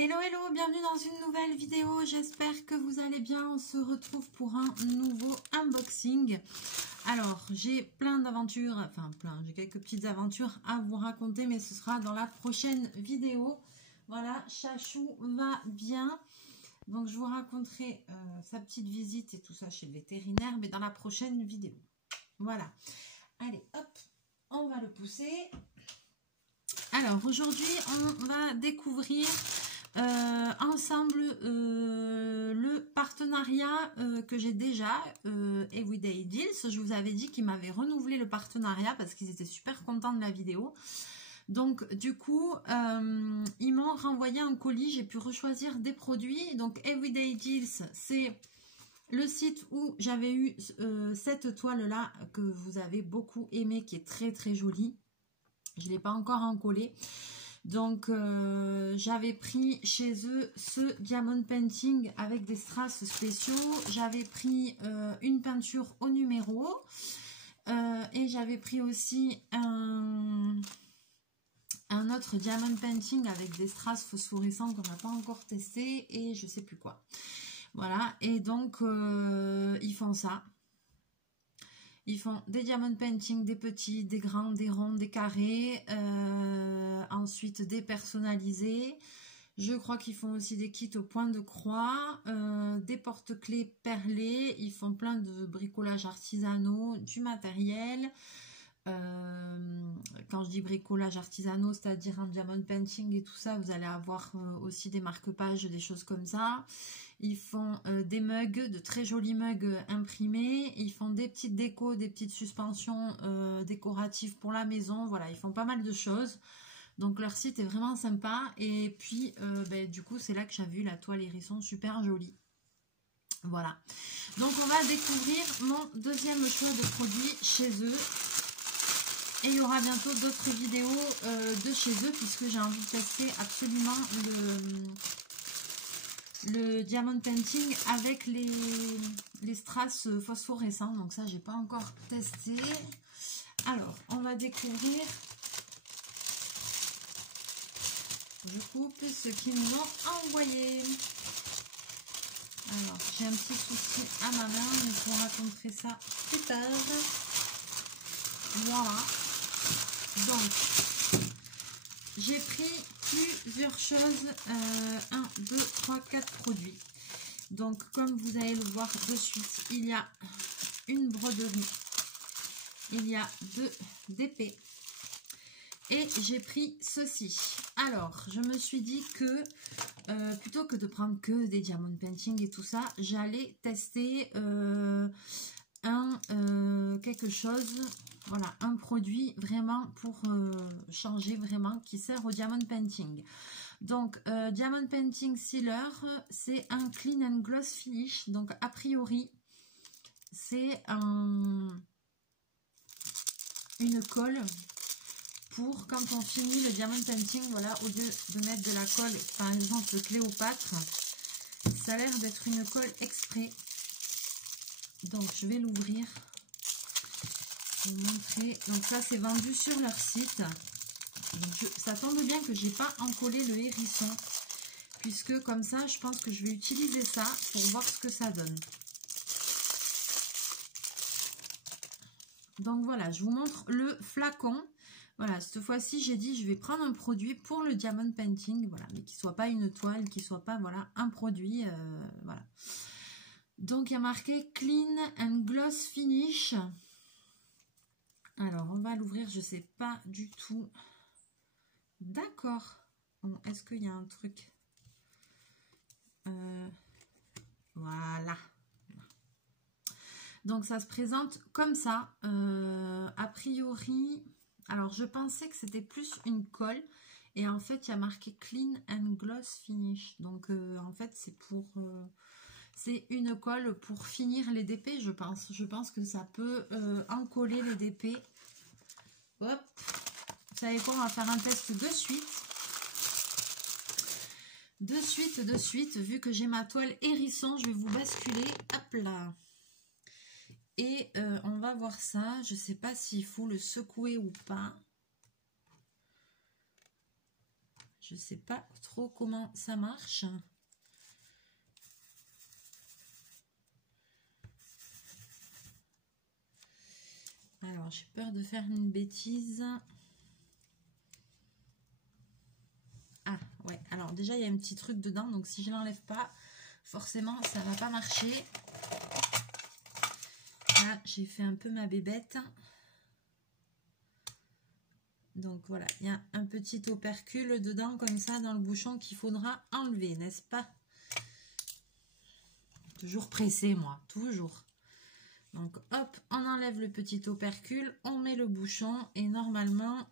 Hello, hello, bienvenue dans une nouvelle vidéo, j'espère que vous allez bien. On se retrouve pour un nouveau unboxing. Alors, j'ai plein d'aventures, j'ai quelques petites aventures à vous raconter, mais ce sera dans la prochaine vidéo. Voilà, Chachou va bien. Donc, je vous raconterai sa petite visite et tout ça chez le vétérinaire, mais dans la prochaine vidéo. Voilà. Allez, hop, on va le pousser. Alors, aujourd'hui, on va découvrir ensemble le partenariat que j'ai déjà, Everyday Deals. Je vous avais dit qu'ils m'avaient renouvelé le partenariat parce qu'ils étaient super contents de la vidéo. Donc du coup, ils m'ont renvoyé un colis, j'ai pu rechoisir des produits. Donc Everyday Deals, c'est le site où j'avais eu cette toile-là que vous avez beaucoup aimé, qui est très très jolie. Je ne l'ai pas encore encollée. Donc j'avais pris chez eux ce diamond painting avec des strass spéciaux. J'avais pris une peinture au numéro. Et j'avais pris aussi un autre diamond painting avec des strass phosphorescents qu'on n'a pas encore testé. Et je sais plus quoi. Voilà. Et donc ils font ça. Ils font des diamond painting, des petits, des grands, des ronds, des carrés. Ensuite, des personnalisés. Je crois qu'ils font aussi des kits au point de croix. Des porte-clés perlés. Ils font plein de bricolage artisanaux, du matériel. Quand je dis bricolage artisanaux, c'est-à-dire un diamond painting et tout ça, vous allez avoir aussi des marque-pages, des choses comme ça. Ils font des mugs, de très jolis mugs imprimés. Ils font des petites décos, des petites suspensions décoratives pour la maison. Voilà, ils font pas mal de choses. Donc leur site est vraiment sympa. Et puis, du coup, c'est là que j'ai vu la toile hérisson super jolie. Voilà. Donc on va découvrir mon deuxième choix de produit chez eux. Et il y aura bientôt d'autres vidéos de chez eux, puisque j'ai envie de tester absolument le diamond painting avec les strass phosphorescents. Donc ça, j'ai pas encore testé. Alors, on va découvrir. Je coupe ce qu'ils nous ont envoyé. Alors, j'ai un petit souci à ma main, mais je vous raconterai ça plus tard. Voilà. Donc, j'ai pris plusieurs choses. 1, 2, 3, 4 produits. Donc, comme vous allez le voir de suite, il y a une broderie. Il y a 2 d'épée. Et j'ai pris ceci. Alors, je me suis dit que plutôt que de prendre que des diamond painting et tout ça, j'allais tester quelque chose, voilà, un produit vraiment pour changer vraiment, qui sert au diamond painting. Donc, diamond painting sealer, c'est un clean and gloss finish. Donc, a priori, c'est une colle pour quand on finit le diamond painting. Voilà, au lieu de mettre de la colle, par exemple Cléopâtre, ça a l'air d'être une colle exprès. Donc je vais l'ouvrir, vous montrer. Donc ça, c'est vendu sur leur site. Donc ça tombe bien que j'ai pas encollé le hérisson, puisque comme ça, je pense que je vais utiliser ça pour voir ce que ça donne. Donc voilà, je vous montre le flacon. Voilà, cette fois-ci, j'ai dit, je vais prendre un produit pour le diamond painting, voilà, mais qui soit pas une toile, qui soit pas, voilà, un produit, voilà. Donc, il y a marqué Clean and Gloss Finish. Alors, on va l'ouvrir, je sais pas du tout. D'accord. Bon, est-ce qu'il y a un truc? Voilà. Donc, ça se présente comme ça. A priori... Alors, je pensais que c'était plus une colle. Et en fait, il y a marqué Clean and Gloss Finish. Donc, en fait, c'est pour... c'est une colle pour finir les DP, je pense. Je pense que ça peut encoller les DP. Hop. Vous savez quoi, on va faire un test de suite. De suite. Vu que j'ai ma toile hérisson, je vais vous basculer. Hop là. Et on va voir ça. Je ne sais pas s'il faut le secouer ou pas. Je sais pas trop comment ça marche. Alors, j'ai peur de faire une bêtise. Ah, ouais. Alors, déjà, il y a un petit truc dedans. Donc, si je ne l'enlève pas, forcément, ça ne va pas marcher. Là, j'ai fait un peu ma bébête. Donc, voilà. Il y a un petit opercule dedans, comme ça, dans le bouchon qu'il faudra enlever, n'est-ce pas? Toujours pressé, moi. Toujours. Donc, hop, on enlève le petit opercule. On met le bouchon. Et normalement...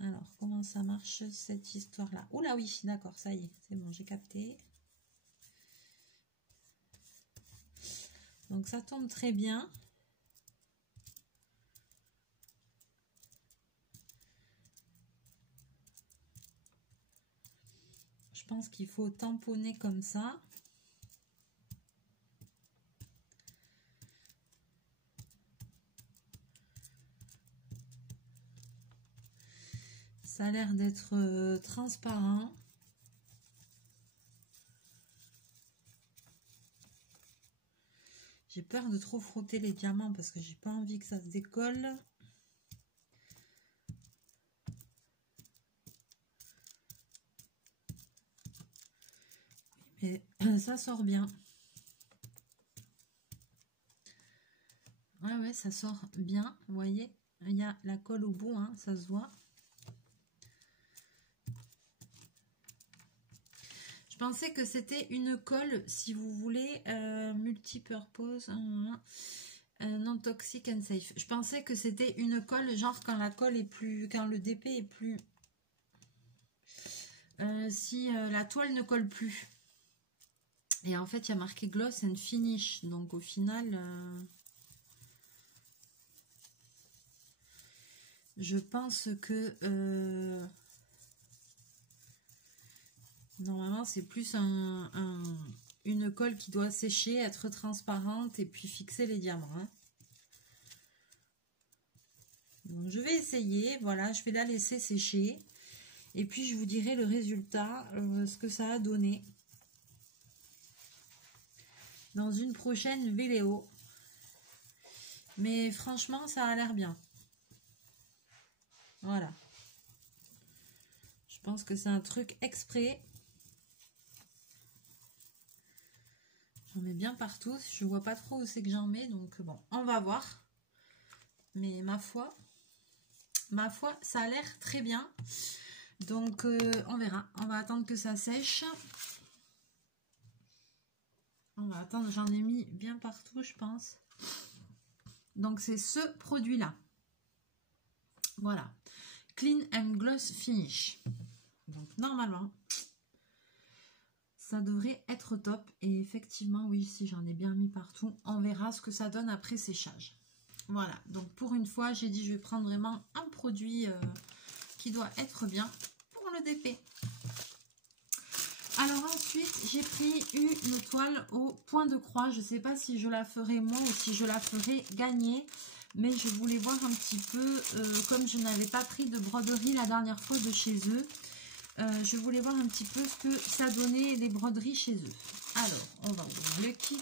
Alors, comment ça marche cette histoire-là? Oula, oui, d'accord, ça y est, c'est bon, j'ai capté. Donc, ça tombe très bien. Je pense qu'il faut tamponner comme ça. Ça a l'air d'être transparent. J'ai peur de trop frotter les diamants parce que j'ai pas envie que ça se décolle. Mais ça sort bien. Ouais, ouais, ça sort bien. Vous voyez, il y a la colle au bout, hein, ça se voit. Je pensais que c'était une colle, si vous voulez, multipurpose, non toxic and safe. Je pensais que c'était une colle, genre quand la colle est plus, quand le DP est plus, si la toile ne colle plus. Et en fait, il y a marqué gloss and finish. Donc au final, je pense que normalement, c'est plus une colle qui doit sécher, être transparente et puis fixer les diamants. Hein. Donc, je vais essayer. Voilà, je vais la laisser sécher. Et puis, je vous dirai le résultat, ce que ça a donné. Dans une prochaine vidéo. Mais franchement, ça a l'air bien. Voilà. Je pense que c'est un truc exprès. J'en mets bien partout. Je vois pas trop où c'est que j'en mets. Donc bon, on va voir. Mais ma foi, ça a l'air très bien. Donc on verra. On va attendre que ça sèche. On va attendre. J'en ai mis bien partout, je pense. Donc c'est ce produit-là. Voilà. Clean and Gloss Finish. Donc normalement, ça devrait être top. Et effectivement, oui, si j'en ai bien mis partout, on verra ce que ça donne après séchage. Voilà, donc pour une fois, j'ai dit je vais prendre vraiment un produit qui doit être bien pour le DP. Alors ensuite, j'ai pris une toile au point de croix. Je ne sais pas si je la ferai moi ou si je la ferai gagner. Mais je voulais voir un petit peu, comme je n'avais pas pris de broderie la dernière fois de chez eux, je voulais voir un petit peu ce que ça donnait les broderies chez eux. Alors, on va ouvrir le kit.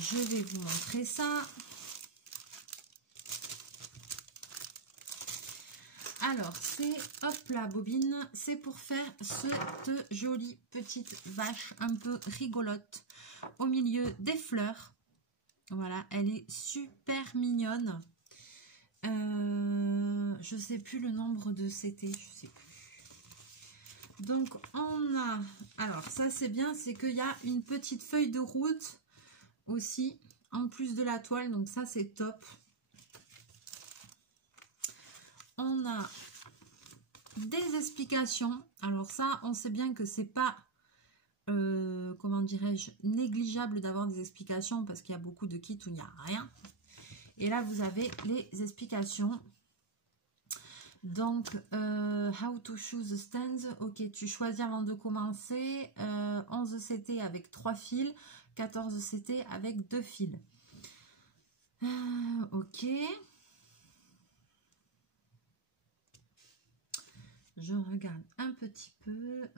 Je vais vous montrer ça. Alors, c'est, hop la bobine, c'est pour faire cette jolie petite vache un peu rigolote au milieu des fleurs. Voilà, elle est super mignonne. Je ne sais plus le nombre de CT, je sais plus. Donc, on a... Alors, ça c'est bien, c'est qu'il y a une petite feuille de route aussi, en plus de la toile. Donc, ça c'est top. On a des explications. Alors ça, on sait bien que c'est pas, comment dirais-je, négligeable d'avoir des explications parce qu'il y a beaucoup de kits où il n'y a rien. Et là, vous avez les explications. Donc, how to choose stands. Ok, tu choisis avant de commencer. 11 CT avec 3 fils. 14 CT avec 2 fils. Ok. Je regarde un petit peu.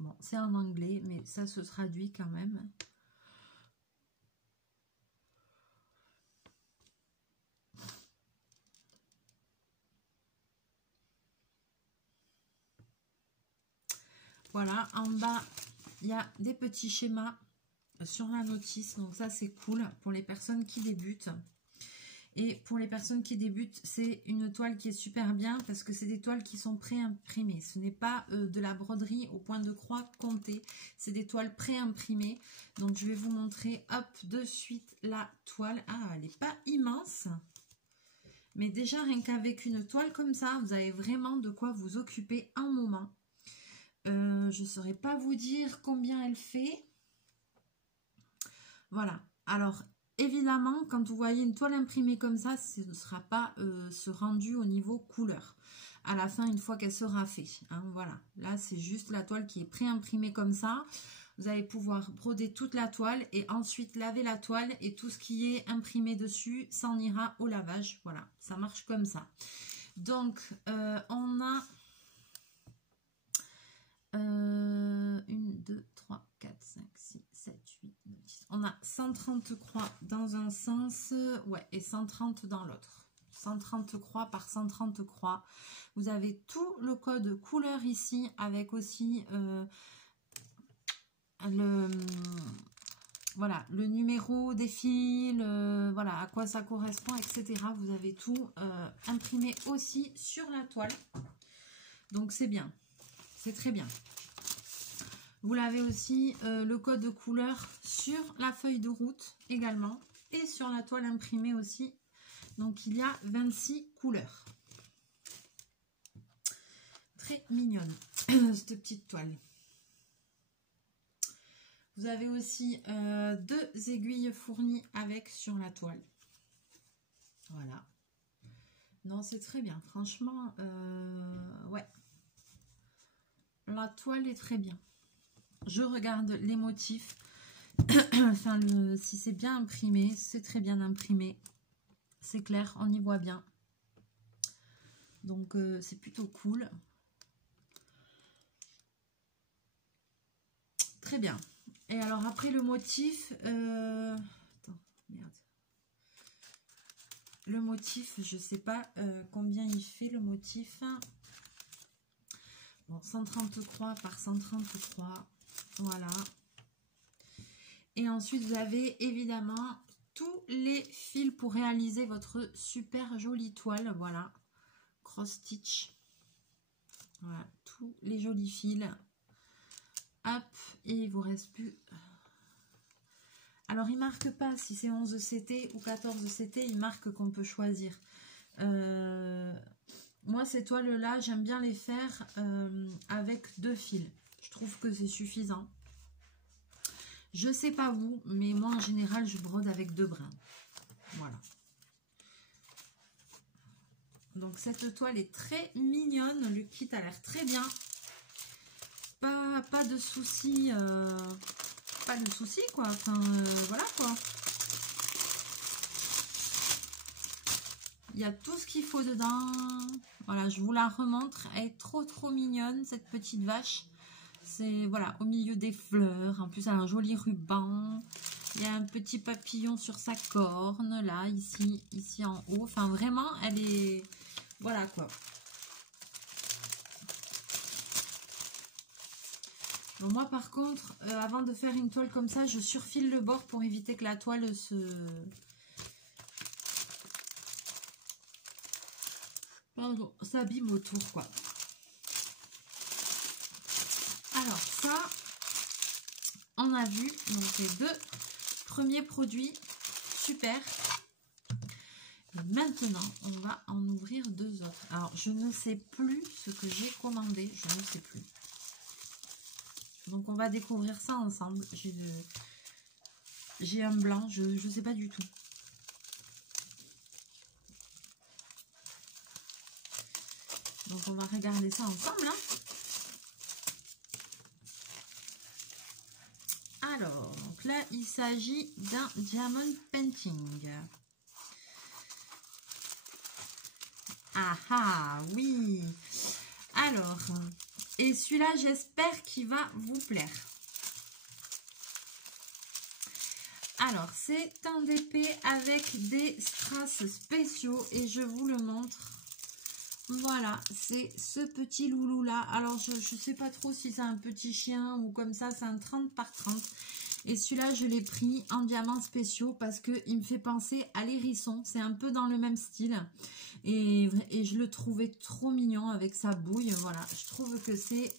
Bon, c'est en anglais, mais ça se traduit quand même. Voilà, en bas, il y a des petits schémas sur la notice. Donc ça, c'est cool pour les personnes qui débutent. Et pour les personnes qui débutent, c'est une toile qui est super bien parce que c'est des toiles qui sont pré-imprimées. Ce n'est pas de la broderie au point de croix comptée. C'est des toiles pré-imprimées. Donc, je vais vous montrer, hop, de suite la toile. Ah, elle n'est pas immense. Mais déjà, rien qu'avec une toile comme ça, vous avez vraiment de quoi vous occuper un moment. Je ne saurais pas vous dire combien elle fait. Voilà. Alors, évidemment, quand vous voyez une toile imprimée comme ça, ce ne sera pas ce rendu au niveau couleur. À la fin, une fois qu'elle sera faite. Hein, voilà. Là, c'est juste la toile qui est pré-imprimée comme ça. Vous allez pouvoir broder toute la toile et ensuite laver la toile. Et tout ce qui est imprimé dessus, ça en ira au lavage. Voilà, ça marche comme ça. Donc, on a 1, 2, 3, 4, 5, 6, 7, 8, 9, 10. On a 130 croix dans un sens, ouais, et 130 dans l'autre. 130 croix par 130 croix. Vous avez tout le code couleur ici, avec aussi voilà, le numéro des fils, voilà, à quoi ça correspond, etc. Vous avez tout imprimé aussi sur la toile. Donc, c'est bien. C'est très bien. Vous l'avez aussi, le code de couleur sur la feuille de route également. Et sur la toile imprimée aussi. Donc, il y a 26 couleurs. Très mignonne, cette petite toile. Vous avez aussi 2 aiguilles fournies avec sur la toile. Voilà. Non, c'est très bien. Franchement, ouais. La toile est très bien. Je regarde les motifs. Enfin, si c'est bien imprimé, c'est très bien imprimé. C'est clair, on y voit bien. Donc, c'est plutôt cool. Très bien. Et alors, après le motif... Attends, merde. Le motif, je ne sais pas combien il fait le motif. Bon, 130 croix par 130 croix. Voilà. Et ensuite, vous avez évidemment tous les fils pour réaliser votre super jolie toile. Voilà. Cross stitch. Voilà. Tous les jolis fils. Hop. Et il vous reste plus... Alors, il ne marque pas si c'est 11 CT ou 14 CT. Il marque qu'on peut choisir. Moi, ces toiles-là, j'aime bien les faire avec 2 fils. Je trouve que c'est suffisant. Je ne sais pas vous, mais moi, en général, je brode avec 2 brins. Voilà. Donc, cette toile est très mignonne. Le kit a l'air très bien. Pas de soucis. Pas de soucis, quoi. Enfin, voilà, quoi. Il y a tout ce qu'il faut dedans. Voilà, je vous la remontre. Elle est trop, trop mignonne, cette petite vache. C'est, voilà, au milieu des fleurs. En plus, elle a un joli ruban. Il y a un petit papillon sur sa corne, là, ici en haut. Enfin, vraiment, elle est... Voilà, quoi. Bon, moi, par contre, avant de faire une toile comme ça, je surfile le bord pour éviter que la toile s'abîme autour, quoi. Alors, ça, on a vu, donc les 2 premiers produits, super. Et maintenant, on va en ouvrir 2 autres. Alors, je ne sais plus ce que j'ai commandé, je ne sais plus. Donc, on va découvrir ça ensemble. J'ai un blanc, je ne sais pas du tout. Donc on va regarder ça ensemble. Hein. Alors, donc là, il s'agit d'un Diamond Painting. Ah ah, oui. Alors, et celui-là, j'espère qu'il va vous plaire. Alors, c'est un DP avec des strass spéciaux et je vous le montre. Voilà, c'est ce petit loulou là. Alors, je ne sais pas trop si c'est un petit chien ou comme ça, c'est un 30 par 30. Et celui-là, je l'ai pris en diamants spéciaux parce qu'il me fait penser à l'hérisson. C'est un peu dans le même style. Et je le trouvais trop mignon avec sa bouille. Voilà, je trouve que c'est...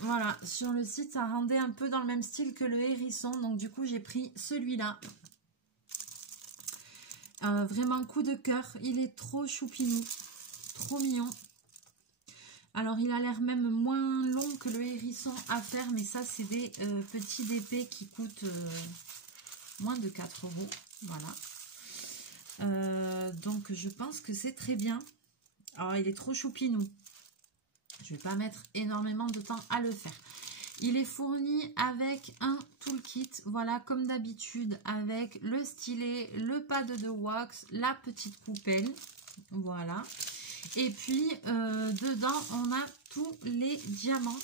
voilà, sur le site, ça rendait un peu dans le même style que le hérisson. Donc, du coup, j'ai pris celui-là. Vraiment coup de cœur. Il est trop choupinou. Trop mignon. Alors, il a l'air même moins long que le hérisson à faire. Mais ça, c'est des petits DP qui coûtent moins de 4 €. Voilà. Donc, je pense que c'est très bien. Alors, il est trop choupinou. Je ne vais pas mettre énormément de temps à le faire. Il est fourni avec un toolkit, voilà, comme d'habitude, avec le stylet, le pad de wax, la petite coupelle, voilà. Et puis, dedans, on a tous les diamants.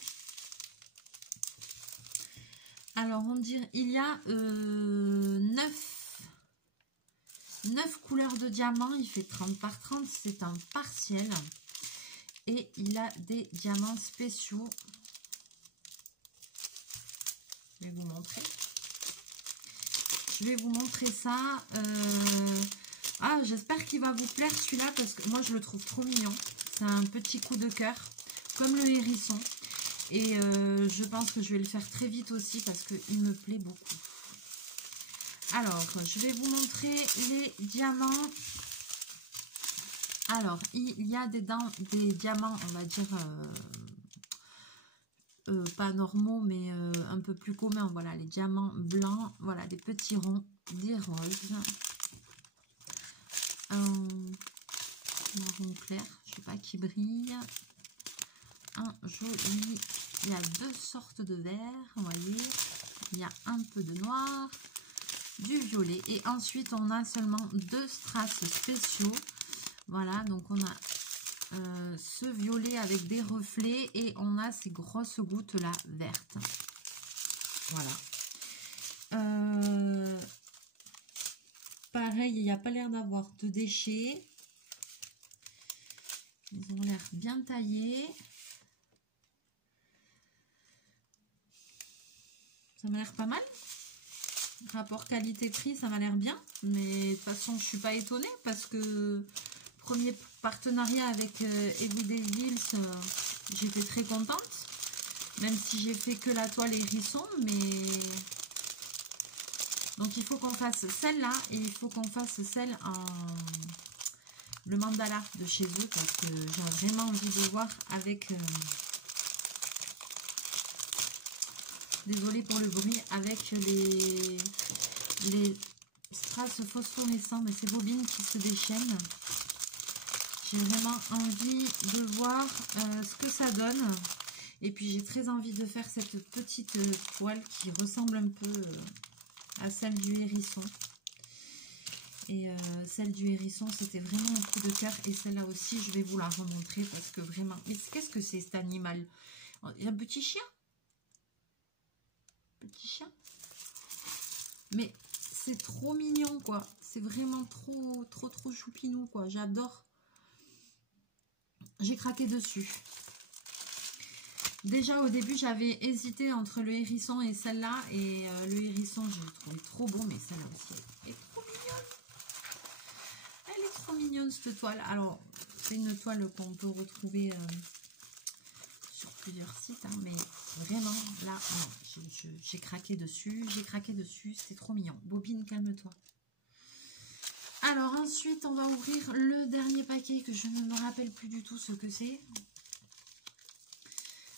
Alors, on dirait, il y a 9 couleurs de diamants. Il fait 30 par 30, c'est un partiel. Et il a des diamants spéciaux. Je vais vous montrer. Je vais vous montrer ça. Ah, j'espère qu'il va vous plaire celui-là parce que moi je le trouve trop mignon. C'est un petit coup de cœur comme le hérisson. Et je pense que je vais le faire très vite aussi parce qu'il me plaît beaucoup. Alors, je vais vous montrer les diamants. Alors, il y a des diamants, on va dire... pas normaux mais un peu plus communs. Voilà, les diamants blancs, voilà, des petits ronds, des roses, un marron clair, je sais pas, qui brille, un joli, il y a 2 sortes de vert, vous voyez, il y a un peu de noir, du violet, et ensuite on a seulement 2 strass spéciaux. Voilà, donc on a ce violet avec des reflets et on a ces grosses gouttes là vertes. Voilà. Pareil, il n'y a pas l'air d'avoir de déchets. Ils ont l'air bien taillés. Ça m'a l'air pas mal. Rapport qualité-prix, ça m'a l'air bien. Mais de toute façon, je ne suis pas étonnée parce que premier partenariat avec Everyday Deals, j'étais très contente. Même si j'ai fait que la toile hérisson, mais... Donc il faut qu'on fasse celle-là et il faut qu'on fasse celle en... le mandala de chez eux parce que j'ai vraiment envie de voir avec... Désolée pour le bruit, avec les strass phosphorescents, mais ces bobines qui se déchaînent. J'ai vraiment envie de voir ce que ça donne. Et puis j'ai très envie de faire cette petite toile qui ressemble un peu à celle du hérisson. Et celle du hérisson, c'était vraiment un coup de cœur. Et celle-là aussi, je vais vous la remontrer parce que vraiment... Mais qu'est-ce que c'est cet animal? Il y a un petit chien? Petit chien? Mais c'est trop mignon, quoi. C'est vraiment trop choupinou, quoi. J'adore. J'ai craqué dessus. Déjà au début j'avais hésité entre le hérisson et celle-là, et le hérisson je le trouvais trop beau, mais celle-là aussi elle est trop mignonne. Elle est trop mignonne cette toile. Alors c'est une toile qu'on peut retrouver sur plusieurs sites, hein, mais vraiment là j'ai craqué dessus, c'était trop mignon. Bobine, calme-toi. Alors ensuite on va ouvrir le dernier paquet que je ne me rappelle plus du tout ce que c'est.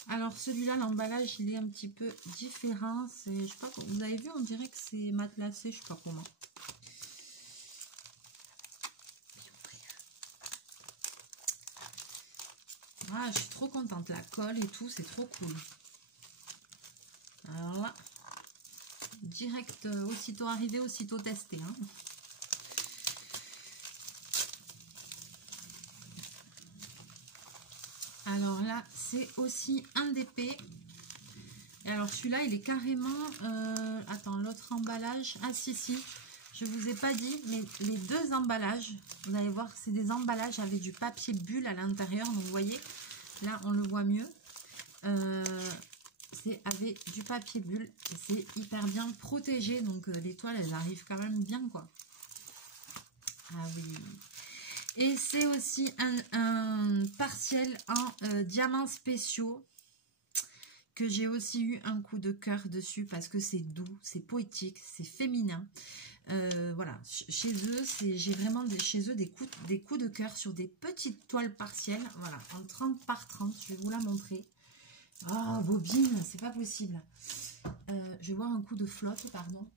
Alors celui-là, l'emballage il est un petit peu différent. C'est, je sais pas, vous avez vu, on dirait que c'est matelassé, je sais pas comment. Ah, je suis trop contente. La colle et tout, c'est trop cool. Alors là, direct, aussitôt arrivé, aussitôt testé. Hein. Alors là, c'est aussi un DP. Et alors celui-là, il est carrément... attends, l'autre emballage... Ah si, si, je vous ai pas dit, mais les deux emballages, vous allez voir, c'est des emballages avec du papier bulle à l'intérieur. Donc vous voyez, là, on le voit mieux. C'est avec du papier bulle. Et c'est hyper bien protégé. Donc les toiles, elles arrivent quand même bien, quoi. Ah oui. Et c'est aussi un partiel en diamants spéciaux que j'ai aussi eu un coup de cœur dessus parce que c'est doux, c'est poétique, c'est féminin. Voilà, chez eux, j'ai vraiment chez eux des coups de cœur sur des petites toiles partielles. Voilà, en 30 par 30, je vais vous la montrer. Ah, oh, bobine, c'est pas possible. Je vais voir un coup de flotte, pardon.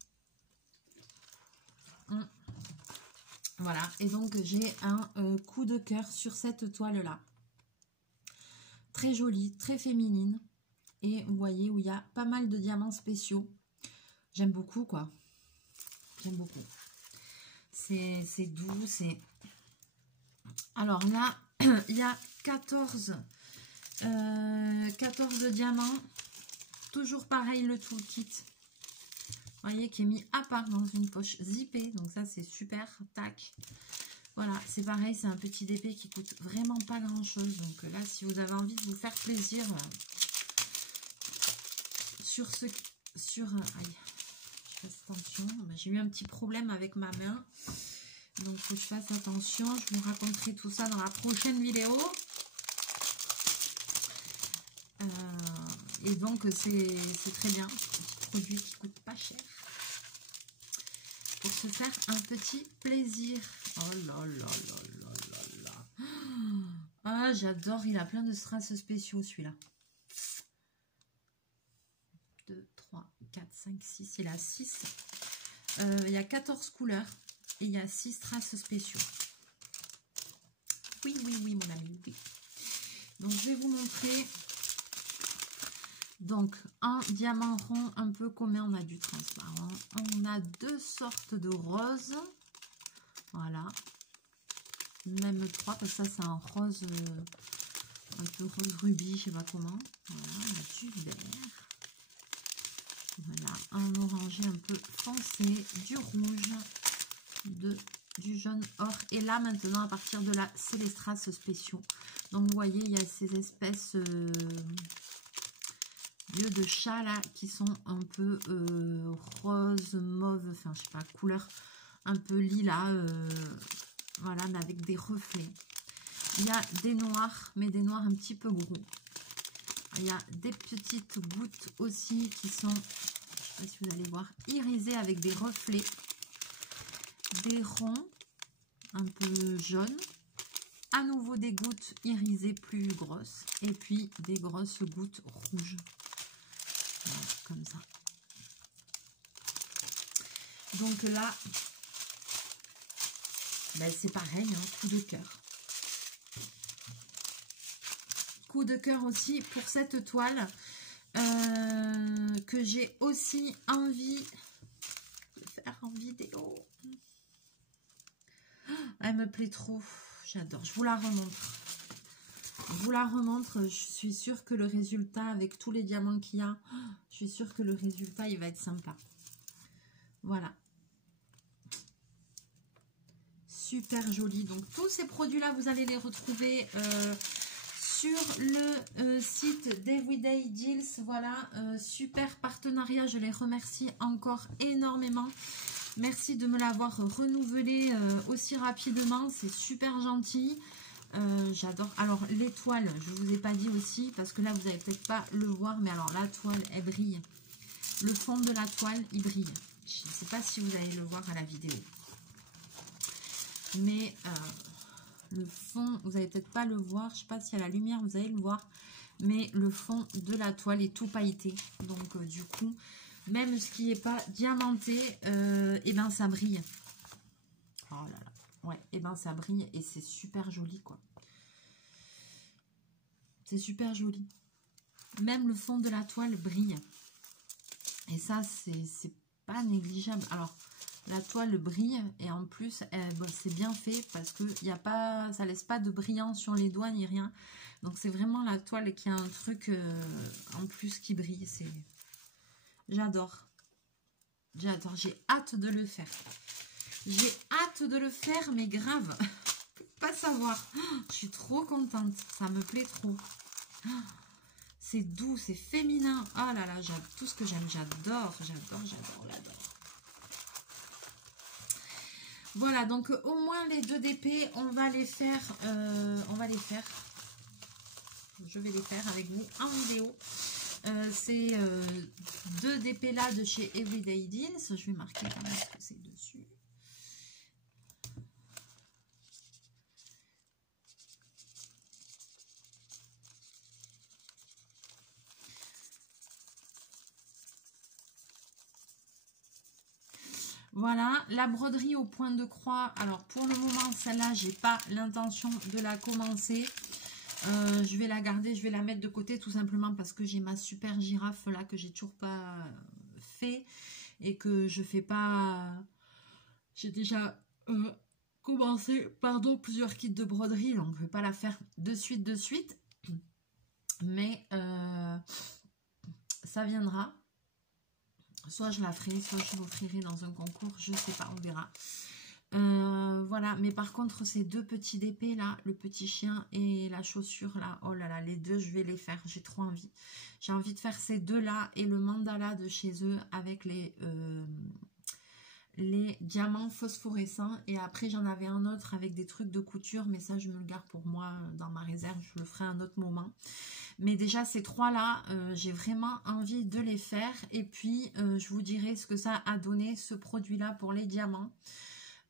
Voilà, et donc j'ai un coup de cœur sur cette toile-là. Très jolie, très féminine. Et vous voyez où il y a pas mal de diamants spéciaux. J'aime beaucoup, quoi. J'aime beaucoup. C'est doux, c'est... Alors là, il y a 14 diamants. Toujours pareil, le toolkit. Vous voyez, qui est mis à part dans une poche zippée. Donc ça, c'est super. Tac. Voilà, c'est pareil, c'est un petit DP qui coûte vraiment pas grand-chose. Donc là, si vous avez envie de vous faire plaisir aïe, je fasse attention. J'ai eu un petit problème avec ma main. Donc, il faut que je fasse attention. Je vous raconterai tout ça dans la prochaine vidéo. Et donc, c'est très bien. Un petit produit qui coûte pas cher. Pour se faire un petit plaisir. Oh là là là là là là. Ah, j'adore. Il a plein de strass spéciaux, celui-là. 2, 3, 4, 5, 6. Il a 6. Il y a 14 couleurs. Et il y a 6 strass spéciaux. Oui, oui, oui, mon ami. Oui. Donc, je vais vous montrer... Donc, un diamant rond un peu commun, on a du transparent. On a deux sortes de roses. Voilà. Même 3, parce que ça, c'est un rose, un peu rose rubis, je sais pas comment. Voilà, on a du vert. Voilà, un orangé un peu foncé, du rouge, du jaune or. Et là, maintenant, à partir de là, c'est les strass spéciaux. Donc, vous voyez, il y a ces espèces... yeux de chat là qui sont un peu rose, mauve, enfin je sais pas, couleur un peu lilas, voilà, mais avec des reflets. Il y a des noirs, mais des noirs un petit peu gros. Il y a des petites gouttes aussi qui sont, je sais pas si vous allez voir, irisées avec des reflets. Des ronds un peu jaunes. À nouveau des gouttes irisées plus grosses. Et puis des grosses gouttes rouges. Voilà, comme ça. Donc là, ben c'est pareil, hein, coup de cœur. Coup de cœur aussi pour cette toile que j'ai aussi envie de faire en vidéo. Elle me plaît trop, j'adore. Je vous la remontre. Je vous la remontre, je suis sûre que le résultat, avec tous les diamants qu'il y a, je suis sûre que le résultat, il va être sympa. Voilà. Super joli. Donc, tous ces produits-là, vous allez les retrouver sur le site d'Everyday Deals. Voilà, super partenariat. Je les remercie encore énormément. Merci de me l'avoir renouvelé aussi rapidement. C'est super gentil. J'adore. Alors l'étoile, je vous ai pas dit aussi parce que là vous n'allez peut-être pas le voir, mais alors la toile elle brille. Le fond de la toile il brille. Je ne sais pas si vous allez le voir à la vidéo, mais le fond vous n'allez peut-être pas le voir. Je sais pas si à la lumière vous allez le voir, mais le fond de la toile est tout pailleté. Donc du coup, même ce qui n'est pas diamanté, et ben ça brille. Oh là là. Ouais, et ben ça brille et c'est super joli quoi. C'est super joli. Même le fond de la toile brille. Et ça, c'est pas négligeable. Alors, la toile brille et en plus, c'est bien fait parce que y a pas, ça laisse pas de brillant sur les doigts ni rien. Donc, c'est vraiment la toile qui a un truc en plus qui brille. J'adore. J'adore. J'ai hâte de le faire. J'ai hâte de le faire, mais grave. Pas savoir. Je suis trop contente. Ça me plaît trop. C'est doux, c'est féminin. Oh là là, tout ce que j'aime. J'adore, j'adore, j'adore, j'adore. Voilà, donc au moins les 2 DP, on va les faire. Je vais les faire avec vous en vidéo. C'est 2 DP là de chez Everyday Deals. Je vais marquer quand même ce que c'est dessus. Voilà, la broderie au point de croix. Alors, pour le moment, celle-là, j'ai pas l'intention de la commencer. Je vais la garder, je vais la mettre de côté tout simplement parce que j'ai ma super girafe là que j'ai toujours pas fait et que je fais pas... J'ai déjà commencé, plusieurs kits de broderie, donc je vais pas la faire de suite. Mais ça viendra. Soit je la ferai, soit je l'offrirai dans un concours, je sais pas, on verra. Voilà, mais par contre, ces 2 petits DP là, le petit chien et la chaussure là, oh là là, les 2, je vais les faire, j'ai trop envie. J'ai envie de faire ces 2 là et le mandala de chez eux avec les diamants phosphorescents. Et après, j'en avais un autre avec des trucs de couture, mais ça, je me le garde pour moi dans ma réserve, je le ferai à un autre moment. Mais déjà, ces 3 là, j'ai vraiment envie de les faire. Et puis, je vous dirai ce que ça a donné, ce produit-là, pour les diamants.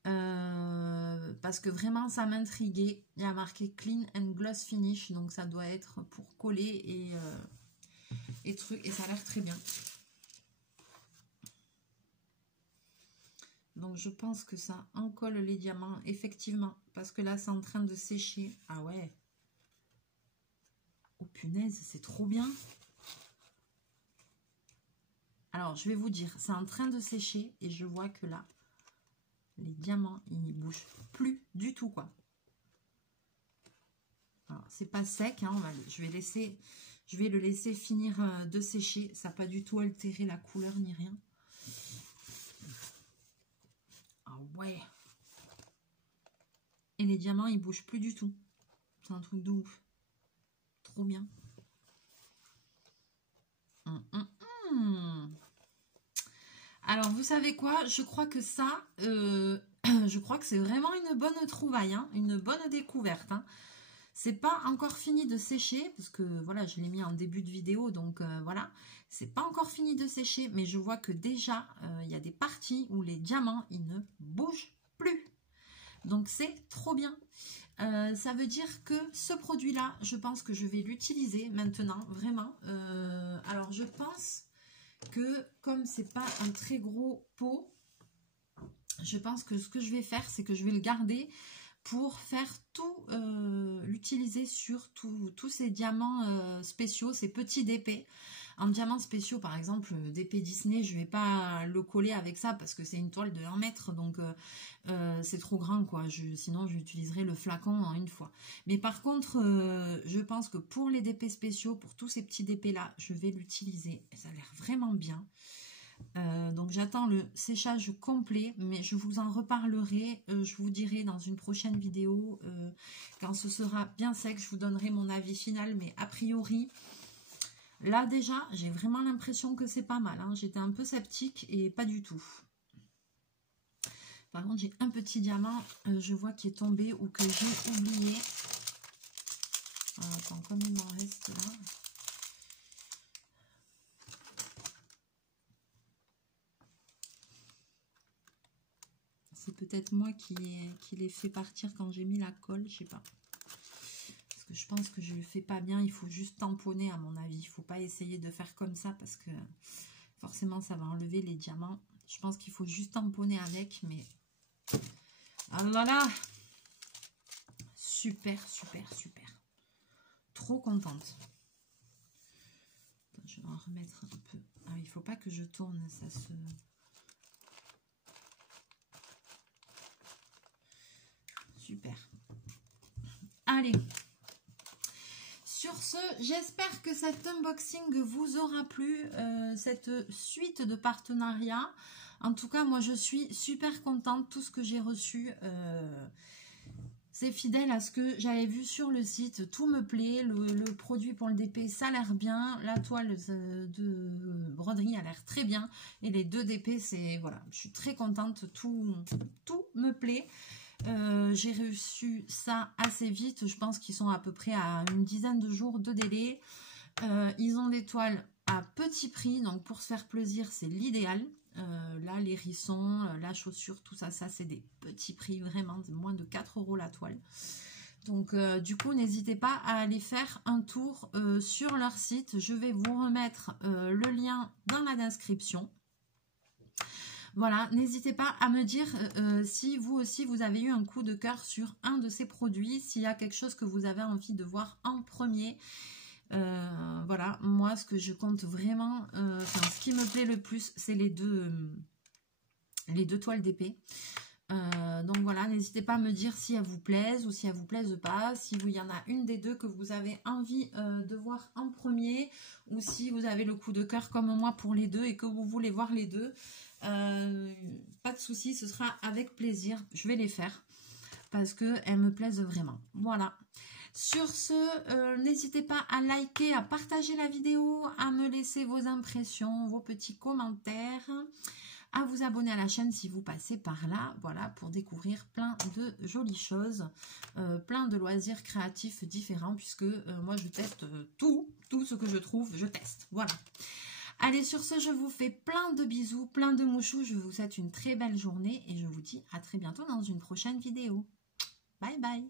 Parce que vraiment, ça m'intriguait. Il y a marqué Clean and Gloss Finish. Donc, ça doit être pour coller et trucs. Et ça a l'air très bien. Donc, je pense que ça en colle les diamants, effectivement. Parce que là, c'est en train de sécher. Ah ouais. Oh punaise, c'est trop bien. Alors, je vais vous dire, c'est en train de sécher et je vois que là, les diamants, ils ne bougent plus du tout, quoi. Alors, c'est pas sec, hein, je vais le laisser finir de sécher. Ça n'a pas du tout altéré la couleur ni rien. Ah ouais. Et les diamants, ils bougent plus du tout. C'est un truc de ouf. Trop bien. Alors, vous savez quoi? Je crois que ça, je crois que c'est vraiment une bonne trouvaille, hein, une bonne découverte. Hein. C'est pas encore fini de sécher, parce que voilà, je l'ai mis en début de vidéo, donc voilà. C'est pas encore fini de sécher, mais je vois que déjà, il y a des parties où les diamants, ils ne bougent plus. Donc, c'est trop bien. Ça veut dire que ce produit-là, je pense que je vais l'utiliser maintenant, vraiment. Alors, je pense que comme c'est pas un très gros pot, je pense que ce que je vais faire, c'est que je vais le garder pour faire tout, l'utiliser sur tous ces diamants spéciaux, ces petits DP. En diamants spéciaux, par exemple, DP Disney, je ne vais pas le coller avec ça parce que c'est une toile de 1 mètre, donc c'est trop grand, quoi. Sinon, j'utiliserai le flacon en une fois. Mais par contre, je pense que pour les DP spéciaux, pour tous ces petits DP-là, je vais l'utiliser. Ça a l'air vraiment bien. Donc j'attends le séchage complet, mais je vous en reparlerai, je vous dirai dans une prochaine vidéo, quand ce sera bien sec, je vous donnerai mon avis final, mais a priori, là déjà, j'ai vraiment l'impression que c'est pas mal, hein. J'étais un peu sceptique et pas du tout. Par contre, j'ai un petit diamant, je vois qui est tombé ou que j'ai oublié. Attends, comme il m'en reste là. C'est peut-être moi qui l'ai fait partir quand j'ai mis la colle, je sais pas. Parce que je pense que je le fais pas bien, il faut juste tamponner à mon avis. Il faut pas essayer de faire comme ça parce que forcément ça va enlever les diamants. Je pense qu'il faut juste tamponner avec, mais... Ah là là! Super, super, super. trop contente. Attends, je vais en remettre un peu. Ah, il ne faut pas que je tourne, ça se... Super. Allez. Sur ce, j'espère que cet unboxing vous aura plu, cette suite de partenariats. En tout cas, moi, je suis super contente. Tout ce que j'ai reçu, c'est fidèle à ce que j'avais vu sur le site. Tout me plaît. Le produit pour le DP, ça a l'air bien. La toile de broderie a l'air très bien. Et les 2 DP, c'est... Voilà, je suis très contente. Tout me plaît. J'ai reçu ça assez vite. Je pense qu'ils sont à peu près à une dizaine de jours de délai. Ils ont des toiles à petit prix. Donc, pour se faire plaisir, c'est l'idéal. Là, les hérissons, la chaussure, tout ça, c'est des petits prix, vraiment, de moins de 4 € la toile. Donc, du coup, n'hésitez pas à aller faire un tour sur leur site. Je vais vous remettre le lien dans la description. Voilà, n'hésitez pas à me dire si vous aussi, vous avez eu un coup de cœur sur un de ces produits, s'il y a quelque chose que vous avez envie de voir en premier. Voilà, moi ce que je compte vraiment, ce qui me plaît le plus, c'est les deux toiles d'épée. Donc voilà, n'hésitez pas à me dire si elles vous plaisent ou si elles vous plaisent pas, si il y en a une des deux que vous avez envie de voir en premier, ou si vous avez le coup de cœur comme moi pour les deux et que vous voulez voir les deux. Pas de souci, ce sera avec plaisir, je vais les faire parce qu'elles me plaisent vraiment. Voilà. Sur ce, n'hésitez pas à liker, à partager la vidéo, à me laisser vos impressions, vos petits commentaires, à vous abonner à la chaîne si vous passez par là, voilà, pour découvrir plein de jolies choses, plein de loisirs créatifs différents, puisque moi je teste tout ce que je trouve, je teste, voilà. Allez, sur ce, je vous fais plein de bisous, plein de mouchous, je vous souhaite une très belle journée et je vous dis à très bientôt dans une prochaine vidéo. Bye bye.